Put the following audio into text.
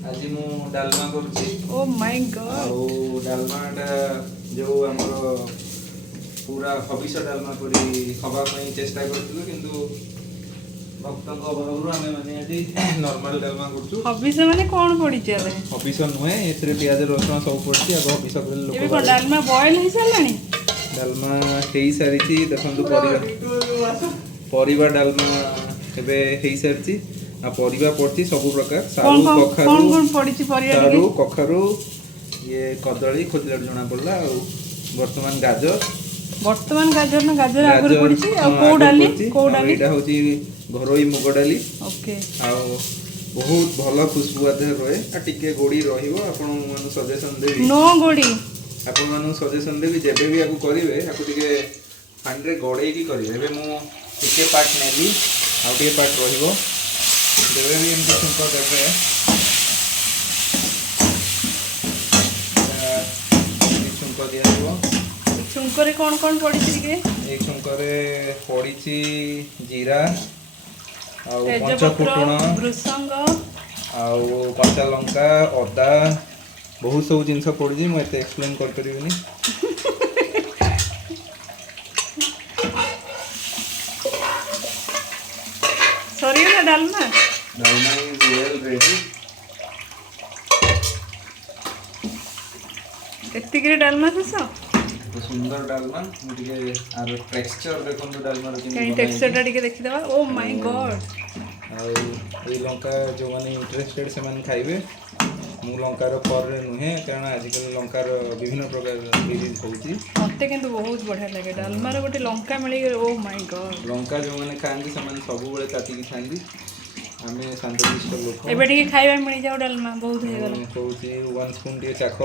आज मु डालमा करूची। Oh my God. आउ डालमाटा जो हमर पूरा हबिष डालमा करी खबा पई चेष्टा करथिलु किंतु भक्तଙ୍କ ଅଭାବରୁ ଆମେ ମାନେ ଆଜି ନର୍ମାଲ ଡାଲମା କରୁଛୁ। ହବିଷ ମାନେ କଣ ପଡିଛି ଆରେ? ହବିଷ ନୁହେଁ, ଏଥିରେ ପିଆଜ ରସୁଣ ସବୁ ପଡିଛି। ଆଗ ହବିଷ କଲେ ଲୋକ ଏବେ କଣ ଡାଲମା ବଏଲ ହେଇ ସାରିଲାଣି? ଡାଲମା ହେଇ ସାରିଛି, ଦେଖନ୍ତୁ ପରିବା ଡାଲମା ଏବେ ହେଇ ସାରିଛି। ଆଉ ପରିବା ପଡିଛି ସବୁ ପ୍ରକାର, ସାରୁ କଖାରୁ କଣ ପଡିଛି ପରିବା? ସାରୁ କଖାରୁ ଇଏ କଦଳୀ ଖୋଜିଲାଠୁ ଜଣା ପଡିଲା। ଆଉ ବର୍ତ୍ତମାନ ଗାଜର ନା ଗାଜର ଆଗରୁ ପଡିଛି। ଆଉ କୋଉ ଡାଲି? ଏଇଟା ହଉଛି ଘରୋଇ ମୁଗ ଡାଲି। ଓକେ। ଆଉ ବହୁତ ଭଲ ଖୁସବୁ ଆଦେହ ରହେ। ଆଉ ଟିକେ ଗୋଡ଼ି ରହିବ। ଆପଣମାନଙ୍କୁ ସଜେସନ୍ ଦେବି, नो ଗୋଡ଼ି ଆପଣମାନଙ୍କୁ ସଜେସନ୍ ଦେବି, ଯେବେ ବି ଆକୁ କରିବେ ଆକୁ ଟିକେ ପାଣିରେ ଗଡ଼େଇକି କରିବେ। ଏବେ ମୁଁ ଟିକେ ପାର୍ଟ ନେବି, ଆଉ ଟିକେ ପାର୍ଟ ରହିବ। ଯେବେ ବି ଏମିତି ଛୁଙ୍କ ଦେବେ ଛୁଙ୍କ ଦିଆଯିବ। ଛୁଙ୍କରେ କଣ ପଡିଛି ଟିକେ? ଏଇ ଛୁଙ୍କରେ ପଡିଛି ଜିରା, ଆଉ ପଞ୍ଚ ତେଜପତ୍ର, ଫୁଟଣ, ଭୃସଙ୍ଗ, ଆଉ କଞ୍ଚା ଲଙ୍କା, ଅଦା, ବହୁତ ସବୁ ଜିନିଷ ପଡୁଛି। ମୁଁ ଏତେ ଏକ୍ସପ୍ଲେନ୍ କରିପାରିବିନି। ସରିଗଲା ଡାଲମା? ଡାଲମା ଇଜ ୱେଲ୍ ରେଡି। ଏତିକିରେ ଡାଲମା ଶେଷ? ସୁନ୍ଦର ଡାଲମା। ମୁଁ ଟିକେ ଆର ଟେକ୍ସଚର ଦେଖନ୍ତୁ ଡାଲମାର କେମିତି କାଇଁ ବନାହେଇଛି। ଟେକ୍ସଚରଟା ଟିକେ ଦେଖିଦବା। ଓ ମାଇ ଗଡ୍। ଆଉ ଏଇ ଲଙ୍କା ଯେଉଁମାନେ ଇଣ୍ଟରେଷ୍ଟେଡ ସେମାନେ ଖାଇବେ। ମୁଁ ଲଙ୍କାର ପରେ ନୁହେଁ, କାରଣ ଆଜିକାଲି ଲଙ୍କାର ବିଭିନ୍ନ ପ୍ରକାର ରିଲିଜ୍ ହେଉଛି। ମତେ କିନ୍ତୁ ବହୁତ ବଢିଆ ଲାଗେ ଡାଲମାର ଗୋଟେ ଲଙ୍କା ମିଳିଗଲେ। ଓ ମାଇ ଗଡ୍। ଲଙ୍କା ଯେଉଁମାନେ ଖାଆନ୍ତି ସେମାନେ ସବୁବେଳେ କାଟିକି ଖାଆନ୍ତି। ଆମେ ଶାନ୍ତଶିଷ୍ଟ ଲୋକ। ଏବେ ଟିକେ ଖାଇବା ମିଳିଯାଉ ଡାଲମା ବହୁତ ହେଇଗଲା। କହୁଛି 1 ସ୍ପୁନ୍ ଟିକେ ଚାଖ।